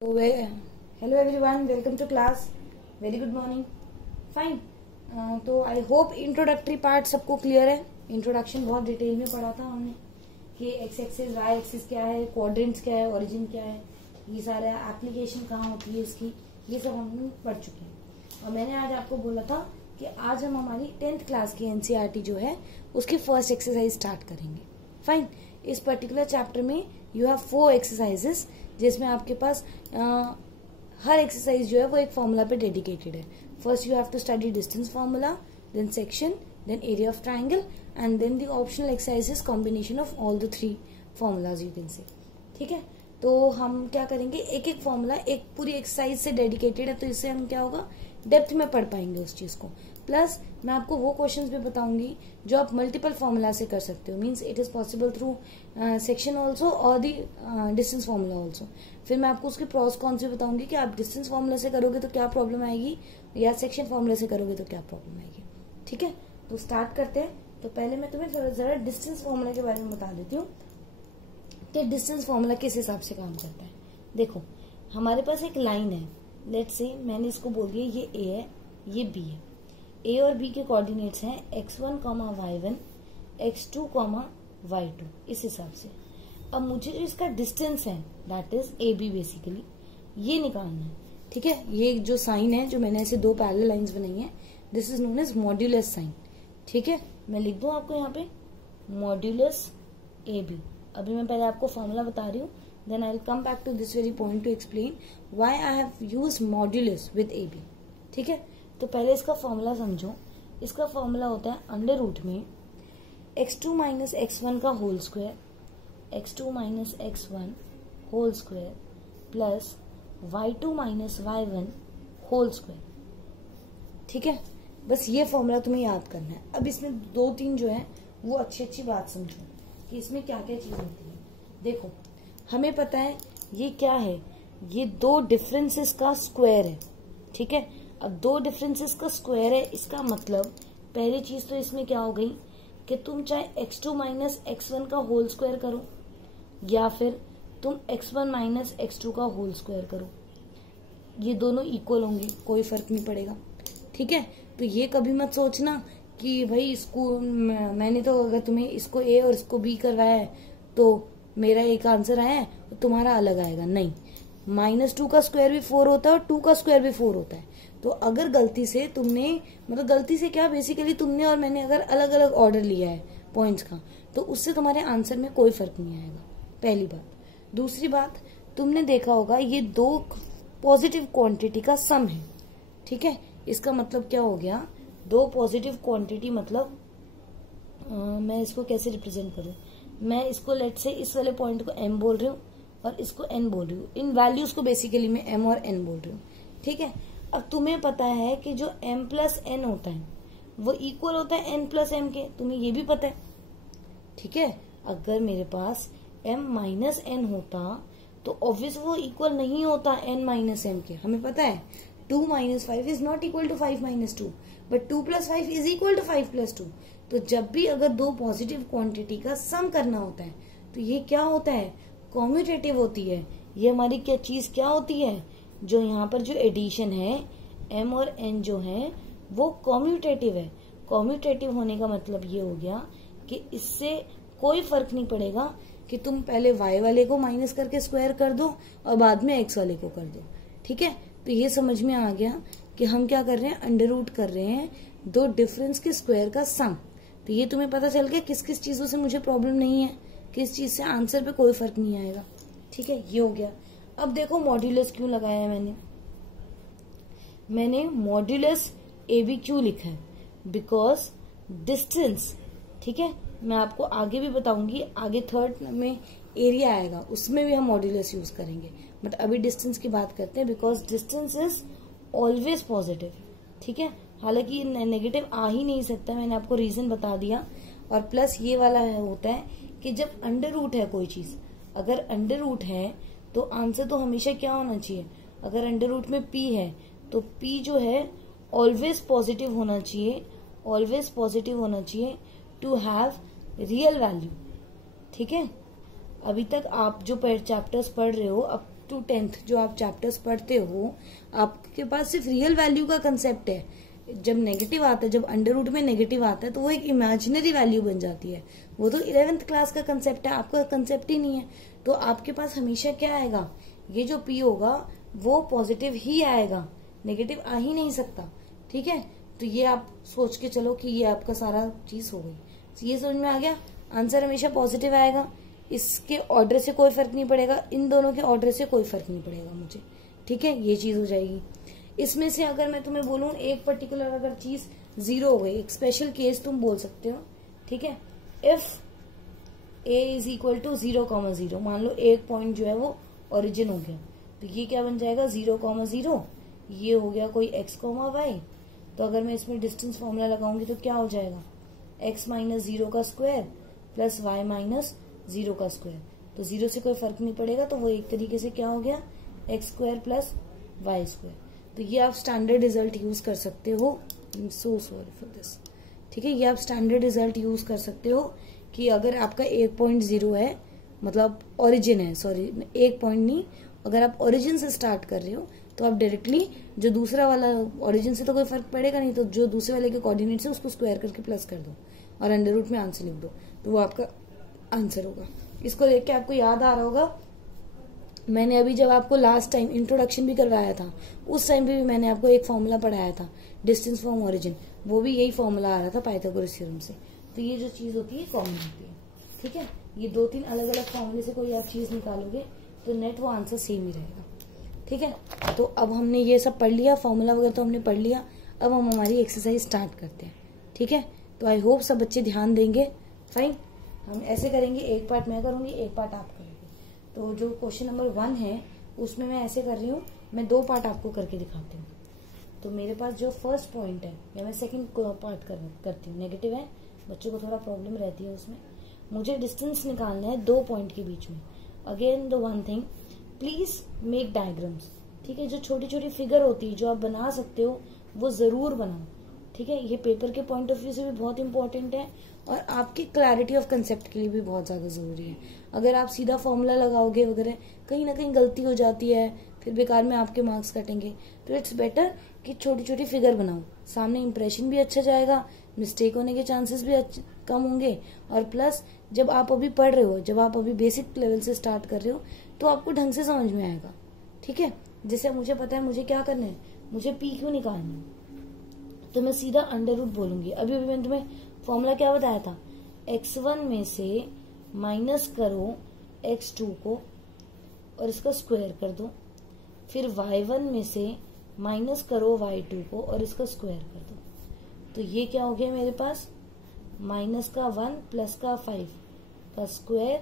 Hello everyone, welcome to class. Very good morning. Fine. तो I hope introductory part सबको clear है। Introduction बहुत detail में पढ़ा था हमने कि एक्स एक्सिस वाई एक्सिस क्या है, क्वाड्रेंट्स क्या है, ओरिजिन क्या है, ये सारा एप्लीकेशन कहाँ होती है इसकी, ये सब हम पढ़ चुके हैं। और मैंने आज आपको बोला था कि आज हम हमारी 10th क्लास की एनसीईआरटी जो है उसकी फर्स्ट एक्सरसाइज स्टार्ट करेंगे। फाइन। इस पर्टिकुलर चैप्टर में यू हैव 4 एक्सरसाइजेस जिसमें आपके पास हर एक्सरसाइज जो है वो एक फॉर्मूला पे डेडिकेटेड है। First you have to study distance formula, then section, then area of triangle and then the optional exercises combination of all the 3 formulas you can say. ठीक है, तो हम क्या करेंगे, एक एक फॉर्मूला एक पूरी एक्सरसाइज से डेडिकेटेड है, तो इससे हम क्या होगा, डेप्थ में पढ़ पाएंगे उस चीज को। प्लस मैं आपको वो क्वेश्चंस भी बताऊंगी जो आप मल्टीपल फॉर्मूला से कर सकते हो। Means it is possible through section also और दी डिस्टेंस फॉर्मूला ऑल्सो। फिर मैं आपको उसके प्रोस कॉन्स भी बताऊंगी कि आप डिस्टेंस फॉर्मूला से करोगे तो क्या प्रॉब्लम आएगी या सेक्शन फॉर्मूला से करोगे तो क्या प्रॉब्लम आएगी। ठीक है, तो स्टार्ट करते हैं। तो पहले मैं तुम्हें जरा डिस्टेंस फॉर्मूला के बारे में बता देती हूँ कि डिस्टेंस फॉर्मूला किस हिसाब से काम करता है। देखो, हमारे पास एक लाइन है, लेट्स से मैंने इसको बोल दिया ये ए है, ये बी है। ए और बी के कोऑर्डिनेट्स हैं x1, y1, x2, y2, इस हिसाब से। अब मुझे जो इसका डिस्टेंस है that is A B basically ये निकालना है। ठीक है, ये जो साइन है जो मैंने ऐसे 2 पैरेलल लाइंस बनाई है, this is known as modulus sign. ठीक है, मैं लिख दूं आपको यहाँ पे मॉड्यूलस ए बी। अभी मैं पहले आपको फॉर्मूला बता रही हूँ, then I will come back to this very point to explain why I have used modulus with A B. ठीक है, तो पहले इसका फॉर्मूला समझो। इसका फॉर्मूला होता है अंडर रूट में x2 माइनस x1 का whole square, x2 minus x1 whole square plus y2 minus y1 whole square. ठीक है, बस ये फॉर्मूला तुम्हें याद करना है। अब इसमें 2-3 जो है वो अच्छी बात समझो कि इसमें क्या क्या चीज होती है। देखो, हमें पता है ये क्या है, ये 2 डिफरेंसेस का स्क्वायर है। ठीक है, अब 2 डिफरेंसेस का स्क्वायर है, इसका मतलब पहली चीज तो इसमें क्या हो गई कि तुम चाहे x2 माइनस x1 का होल स्क्वायर करो या फिर तुम x1 माइनस x2 का होल स्क्वायर करो, ये दोनों इक्वल होंगे, कोई फर्क नहीं पड़ेगा। ठीक है, तो ये कभी मत सोचना कि भाई इसको मैंने तो अगर तुम्हें इसको ए और इसको बी करवाया है तो मेरा एक आंसर आया है और तुम्हारा अलग आएगा। नहीं, -2 का स्क्वायर भी 4 होता है और 2 का स्क्वायर भी 4 होता है। तो अगर गलती से तुमने, मतलब गलती से क्या, बेसिकली तुमने और मैंने अगर अलग अलग ऑर्डर लिया है पॉइंट्स का, तो उससे तुम्हारे आंसर में कोई फर्क नहीं आएगा, पहली बात। दूसरी बात, तुमने देखा होगा ये 2 पॉजिटिव क्वांटिटी का सम है। ठीक है, इसका मतलब क्या हो गया, 2 पॉजिटिव क्वांटिटी मतलब मैं इसको कैसे रिप्रेजेंट करूं, मैं इसको लेट से इस वाले पॉइंट को m बोल रही हूँ और इसको n बोल रही हूँ। इन वैल्यूज को बेसिकली मैं m और n बोल रही हूँ। ठीक है, अब तुम्हें पता है कि जो m प्लस n होता है वो इक्वल होता है n प्लस m के, तुम्हें ये भी पता है। ठीक है, अगर मेरे पास m माइनस n होता तो ऑब्वियस वो इक्वल नहीं होता n माइनस m के, हमें पता है। 2 minus 5 is not equal to 5 minus 2, but 2 plus 5 is equal to 5 plus 2। तो जब भी अगर 2 पॉजिटिव क्वांटिटी का सम करना होता है तो ये क्या होता है, कॉम्यूटेटिव होती है। ये हमारी क्या चीज क्या होती है, जो यहाँ पर जो एडिशन है m और n जो है वो कॉम्यूटेटिव है। कॉम्यूटेटिव होने का मतलब ये हो गया कि इससे कोई फर्क नहीं पड़ेगा कि तुम पहले y वाले को माइनस करके स्क्वायर कर दो और बाद में x वाले को कर दो। ठीक है, तो ये समझ में आ गया कि हम क्या कर रहे हैं, अंडर रूट कर रहे हैं 2 डिफरेंस के स्क्वायर का सम। तो ये तुम्हें पता चल गया किस किस चीजों से मुझे प्रॉब्लम नहीं है, किस चीज से आंसर पे कोई फर्क नहीं आएगा। ठीक है, ये हो गया। अब देखो मॉड्यूलस क्यों लगाया है मैंने मॉड्यूलस ए बी क्यों लिखा है, बिकॉज डिस्टेंस। ठीक है, मैं आपको आगे भी बताऊंगी, आगे 3rd में एरिया आएगा उसमें भी हम मॉड्यूलस यूज करेंगे, बट अभी डिस्टेंस की बात करते हैं because distance is always positive. ठीक है, हालांकि नेगेटिव आ ही नहीं सकता, मैंने आपको रीजन बता दिया। और प्लस ये वाला होता है कि जब अंडर रूट है कोई चीज, अगर अंडर रूट है तो आंसर तो हमेशा क्या होना चाहिए, अगर अंडर रूट में p है तो p जो है ऑलवेज पॉजिटिव होना चाहिए, ऑलवेज पॉजिटिव होना चाहिए टू हैव रियल वैल्यू। ठीक है, अभी तक आप जो चैप्टर्स पढ़ रहे हो, अब to 10th जो आप चैप्टर्स पढ़ते हो, आपके पास सिर्फ रियल वैल्यू का कंसेप्ट है। जब नेगेटिव आता है, जब अंडर रूट में नेगेटिव आता है, तो वो एक इमेजिनरी वैल्यू बन जाती है। वो तो 11th क्लास का कंसेप्ट है, आपका कंसेप्ट ही नहीं है। तो आपके पास हमेशा क्या आएगा, ये जो पी होगा वो पॉजिटिव ही आएगा, नेगेटिव आ ही नहीं सकता। ठीक है, तो ये आप सोच के चलो कि ये आपका सारा चीज हो गई। तो ये समझ में आ गया, आंसर हमेशा पॉजिटिव आएगा, इसके ऑर्डर से कोई फर्क नहीं पड़ेगा, इन दोनों के ऑर्डर से कोई फर्क नहीं पड़ेगा मुझे। ठीक है, ये चीज हो जाएगी। इसमें से अगर मैं तुम्हें बोलूं एक पर्टिकुलर अगर चीज 0 हो गई, एक स्पेशल केस तुम बोल सकते हो। ठीक है, if a is equal to 0,0, मान लो एक पॉइंट जो है वो ओरिजिन हो गया, तो ये क्या बन जाएगा 0,0, ये हो गया कोई x, y। तो अगर मैं इसमें डिस्टेंस फॉर्मूला लगाऊंगी तो क्या हो जाएगा, x माइनस 0 का स्क्वायर प्लस y माइनस 0 का स्क्वायर। तो 0 से कोई फर्क नहीं पड़ेगा, तो वो एक तरीके से क्या हो गया, x square plus y square. तो ये आप स्टैंडर्ड रिजल्ट यूज कर सकते हो। I am so sorry for this. ठीक है, ये आप स्टैंडर्ड रिजल्ट यूज कर सकते हो कि अगर आपका 1.0 है, मतलब ओरिजिन है, सॉरी 1 पॉइंट नहीं, अगर आप ओरिजिन से स्टार्ट कर रहे हो तो आप डायरेक्टली जो दूसरा वाला, ओरिजिन से तो कोई फर्क पड़ेगा नहीं, तो जो दूसरे वाले के कोऑर्डिनेट है उसको स्क्वायर करके प्लस कर दो और अंडर रूट में आंसर लिख दो, तो वो आपका आंसर होगा। इसको देख के आपको याद आ रहा होगा, मैंने अभी जब आपको लास्ट टाइम इंट्रोडक्शन भी करवाया था, उस टाइम पे भी मैंने आपको एक फॉर्मूला पढ़ाया था, डिस्टेंस फ्रॉम ओरिजिन, वो भी यही फॉर्मूला आ रहा था पाइथागोरस थ्योरम से। तो ये जो चीज होती है कॉमन होती है। ठीक है, ये 2-3 अलग अलग फॉर्मूले से कोई आप चीज निकालोगे तो नेट वो आंसर सेम ही रहेगा। ठीक है, तो अब हमने ये सब पढ़ लिया, फॉर्मूला वगैरह तो हमने पढ़ लिया, अब हम हमारी एक्सरसाइज स्टार्ट करते हैं। ठीक है, तो आई होप सब बच्चे ध्यान देंगे। फाइन, हम ऐसे करेंगे, एक पार्ट मैं करूंगी, एक पार्ट आप करेंगे। तो जो क्वेश्चन नंबर 1 है उसमें मैं ऐसे कर रही हूँ, मैं 2 पार्ट आपको करके दिखाती हूँ। तो मेरे पास जो फर्स्ट पॉइंट है, या मैं सेकंड पार्ट करती हूँ, नेगेटिव है, बच्चों को थोड़ा प्रॉब्लम रहती है उसमें। मुझे डिस्टेंस निकालना है 2 पॉइंट के बीच में। Again the one thing, please make diagrams. ठीक है, जो छोटी छोटी फिगर होती है जो आप बना सकते हो वो जरूर बनाओ। ठीक है, ये पेपर के पॉइंट ऑफ व्यू से भी बहुत इंपॉर्टेंट है और आपकी क्लैरिटी ऑफ कंसेप्ट के लिए भी बहुत ज्यादा जरूरी है। अगर आप सीधा फॉर्मूला लगाओगे वगैरह, कहीं ना कहीं गलती हो जाती है, फिर बेकार में आपके मार्क्स कटेंगे। तो इट्स बेटर कि छोटी छोटी फिगर बनाओ, सामने इंप्रेशन भी अच्छा जाएगा, मिस्टेक होने के चांसेस भी कम होंगे, और प्लस जब आप अभी पढ़ रहे हो, जब आप अभी बेसिक लेवल से स्टार्ट कर रहे हो, तो आपको ढंग से समझ में आएगा। ठीक है, जैसे मुझे पता है मुझे क्या करना है, मुझे पी क्यू निकालना है, तो मैं सीधा अंडर रूट बोलूंगी। अभी अभी मैंने तुम्हें फॉर्मूला क्या बताया था, x1 में से माइनस करो x2 को और इसका स्क्वायर कर दो, फिर y1 में से माइनस करो y2 को और इसका स्क्वायर कर दो। तो ये क्या हो गया मेरे पास, माइनस का 1 प्लस का 5 का स्क्वायर,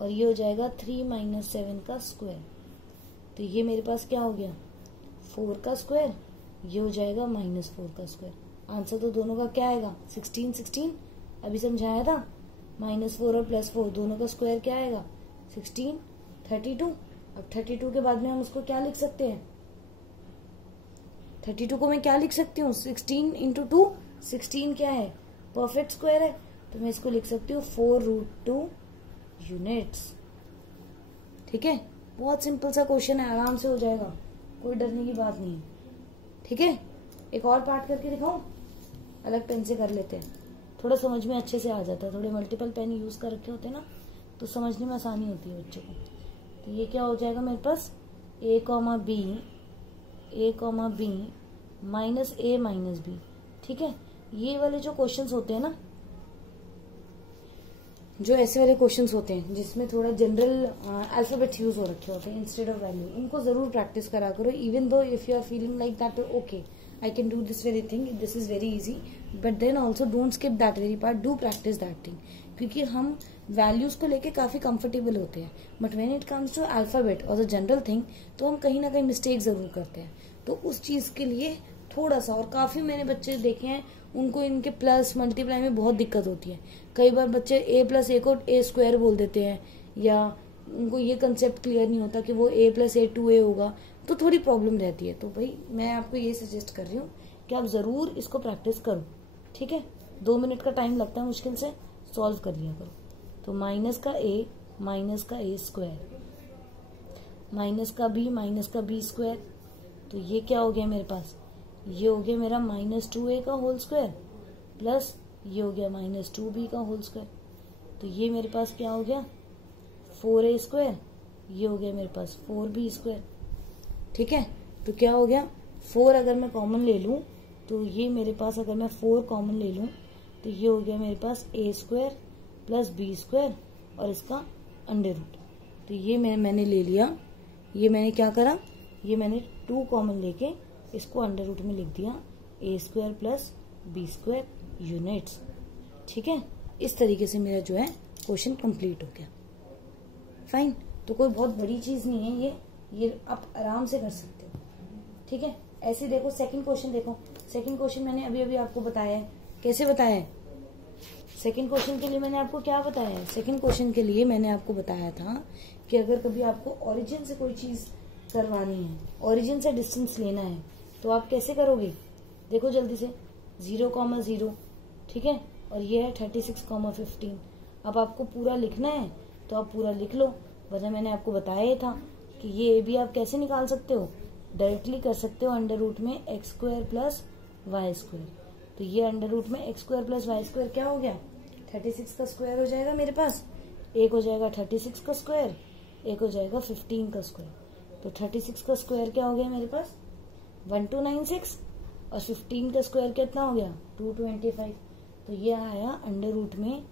और ये हो जाएगा 3 माइनस 7 का स्क्वायर। तो ये मेरे पास क्या हो गया, 4 का स्क्वायर, ये हो जाएगा -4 का स्क्वायर। आंसर तो दोनों का क्या आएगा, 16 अभी समझाया था, -4 और +4 दोनों का स्क्वायर क्या आएगा, 16 32। अब 32 के बाद में हम उसको क्या लिख सकते हैं, 32 को मैं क्या लिख सकती हूँ, 16 इंटू 2, 16 क्या है, परफेक्ट स्क्वायर है, तो मैं इसको लिख सकती हूँ 4√2 यूनिट्स। ठीक है, बहुत सिंपल सा क्वेश्चन है, आराम से हो जाएगा, कोई डरने की बात नहीं है। ठीक है, एक और पार्ट करके दिखाऊं, अलग पेन से कर लेते हैं, थोड़ा समझ में अच्छे से आ जाता है। थोड़े मल्टीपल पेन यूज कर रखे होते हैं ना, तो समझने में आसानी होती है बच्चों को। तो ये क्या हो जाएगा मेरे पास, a, b minus a minus b। ठीक है, ये वाले जो क्वेश्चंस होते हैं ना, जो ऐसे वाले क्वेश्चंस होते हैं जिसमें थोड़ा जनरल अल्फाबेट्स यूज हो रखे होते हैं इंस्टेड ऑफ वैल्यू, इनको जरूर प्रैक्टिस करा करो। Even though if you are feeling like that okay I can do this very thing, this is very easy, but then also don't skip that very part, do practice that thing, क्योंकि हम values को लेके काफी comfortable होते हैं, but when it comes to alphabet और the general thing तो हम कहीं ना कहीं मिस्टेक जरूर करते हैं। तो उस चीज के लिए थोड़ा सा, और काफी मैंने बच्चे देखे हैं उनको इनके प्लस मल्टीप्लाई में बहुत दिक्कत होती है। कई बार बच्चे a+a को a² बोल देते हैं, या उनको ये कंसेप्ट क्लियर नहीं होता कि वो a+a 2a होगा, तो थोड़ी प्रॉब्लम रहती है। तो भाई मैं आपको ये सजेस्ट कर रही हूँ कि आप जरूर इसको प्रैक्टिस करो। ठीक है, 2 मिनट का टाइम लगता है, मुश्किल से सॉल्व कर लिया करो। तो -a - a² माइनस का बी स्क्वायर, तो ये क्या हो गया मेरे पास, ये हो गया मेरा -2a का होल स्क्वायर प्लस ये हो गया -2b का होल स्क्वायर। तो ये मेरे पास क्या हो गया 4a स्क्वायर, ये हो गया मेरे पास 4b स्क्वायर। ठीक है, तो क्या हो गया 4 अगर मैं कॉमन ले लूं तो ये मेरे पास, अगर मैं 4 कॉमन ले लूं तो ये हो गया मेरे पास a square plus b square और इसका अंडर रूट। तो ये मैंने ले लिया, ये मैंने क्या करा, ये मैंने 2 कॉमन लेके इसको अंडर रूट में लिख दिया a square plus b square units. ठीक है, इस तरीके से मेरा जो है क्वेश्चन कंप्लीट हो गया। फाइन, तो कोई बहुत बड़ी चीज नहीं है ये आप आराम से कर सकते हो। ठीक है, ऐसे देखो सेकंड क्वेश्चन देखो, सेकंड क्वेश्चन मैंने अभी अभी आपको बताया है। कैसे बताया है? सेकंड क्वेश्चन के लिए मैंने आपको क्या बताया है? सेकंड क्वेश्चन के लिए मैंने आपको बताया था कि अगर कभी आपको ओरिजिन से कोई चीज करवानी है, ओरिजिन से डिस्टेंस लेना है, तो आप कैसे करोगे? देखो जल्दी से, 0,0, ठीक है, और ये है 36,15। अब आपको पूरा लिखना है तो आप पूरा लिख लो, वरना मैंने आपको बताया ही था कि ये भी आप कैसे निकाल सकते हो, डायरेक्टली कर सकते हो अंडर रूट में X square plus Y square. तो ये अंडर रूट में X square plus Y square क्या हो गया, 36 का स्क्वायर हो जाएगा मेरे पास, एक हो जाएगा 36 का स्क्वायर, एक हो जाएगा 15 का स्क्वायर। तो 36 का स्क्वायर क्या हो गया मेरे पास 1296 और 15 का स्क्वायर कितना हो गया 225। तो ये आया अंडर रूट में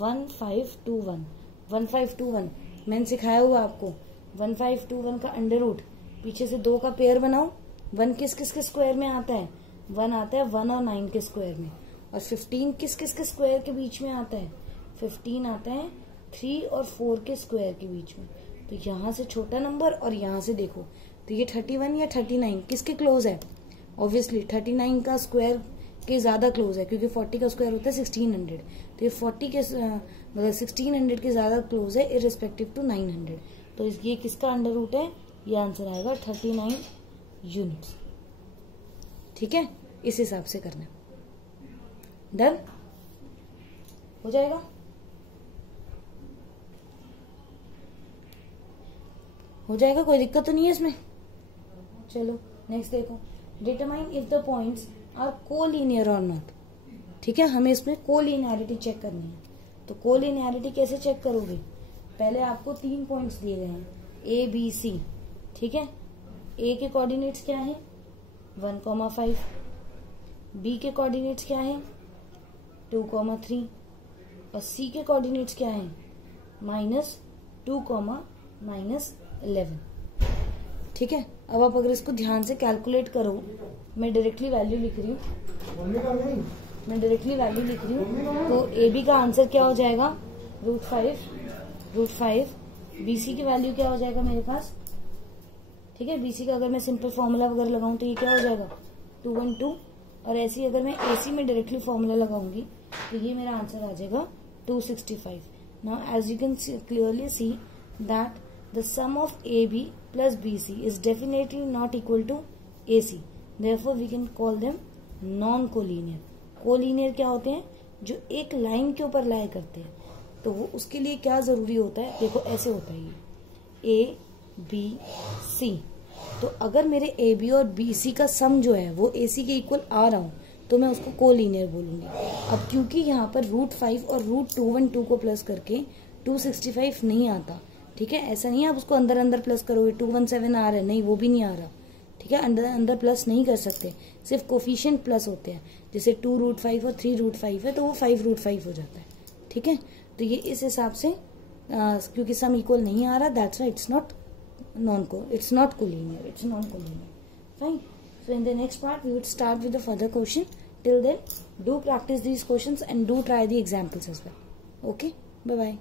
1521 मैंने सिखाया हुआ आपको 1521 का अंडर रूट, पीछे से 2 का पेयर बनाओ, 1 किस किस के स्क्वायर में आता है, 1 आता है 1 और 9 के स्क्वायर में, और 15 किस किस के स्क्वायर के बीच में आता है, 15 आता है 3 और 4 के स्क्वायर के बीच में। तो यहाँ से छोटा नंबर और यहाँ से देखो, तो ये 31 या 39 किसके क्लोज है, ऑब्वियसली 39 का स्क्वायर के ज्यादा क्लोज है, क्योंकि 40 का स्क्वायर होता है 1600, तो ये 40 के मतलब 1600 के ज्यादा क्लोज है इररिस्पेक्टिव टू 900। तो ये किसका अंडर रूट है, ये आंसर आएगा 39 यूनिट्स। ठीक है, इस हिसाब से करना, डन हो जाएगा। हो जाएगा, कोई दिक्कत तो नहीं है इसमें। चलो नेक्स्ट देखो, determine if the points are collinear और नॉट। ठीक है, हमें इसमें कोलिनियरिटी चेक करनी है। तो कोलिनियरिटी कैसे चेक करोगे, पहले आपको 3 पॉइंट्स दिए गए हैं ए बी सी। ठीक है, ए के कोऑर्डिनेट्स क्या है 1,5, बी के कोऑर्डिनेट्स क्या है 2,3 और सी के कोऑर्डिनेट्स क्या है -2, -11। ठीक है, अब आप अगर इसको ध्यान से कैलकुलेट करो, मैं डायरेक्टली वैल्यू लिख रही हूँ, तो ए बी का आंसर क्या हो जाएगा √5, बी सी की वैल्यू क्या हो जाएगा मेरे पास। ठीक है, बीसी का अगर मैं सिंपल फॉर्मूला वगैरह लगाऊं तो ये क्या हो जाएगा 212, और ऐसे ही अगर मैं एसी में डायरेक्टली फॉर्मूला लगाऊंगी तो ये मेरा आंसर आ जाएगा 265। Now as you can clearly see that the sum of A B plus B C is definitely not equal to A C, therefore we can call them non collinear. Collinear क्या होते हैं, जो एक line के ऊपर लाया करते हैं। तो वो उसके लिए क्या जरूरी होता है, देखो ऐसे होता है ये ए बी सी, तो अगर मेरे ए बी और बी सी का सम जो है वो ए सी के इक्वल आ रहा हूं तो मैं उसको कोलिनियर बोलूंगी। अब क्योंकि यहाँ पर √5 और √212 को प्लस करके 265 नहीं आता। ठीक है, ऐसा नहीं है आप उसको अंदर अंदर प्लस करोगे 217 आ रहा है, नहीं वो भी नहीं आ रहा। ठीक है, अंदर अंदर प्लस नहीं कर सकते, सिर्फ कोफिशिएंट प्लस होते हैं। जैसे 2√5 और 3√5 है तो वो 5√5 हो जाता है। ठीक है, तो ये इस हिसाब से क्योंकि सम इक्वल नहीं आ रहा, that's why it's not collinear, it's non-collinear. Fine. So in the next part we would start with the further question. Till then, do practice these questions and do try the examples as well. Okay, bye bye.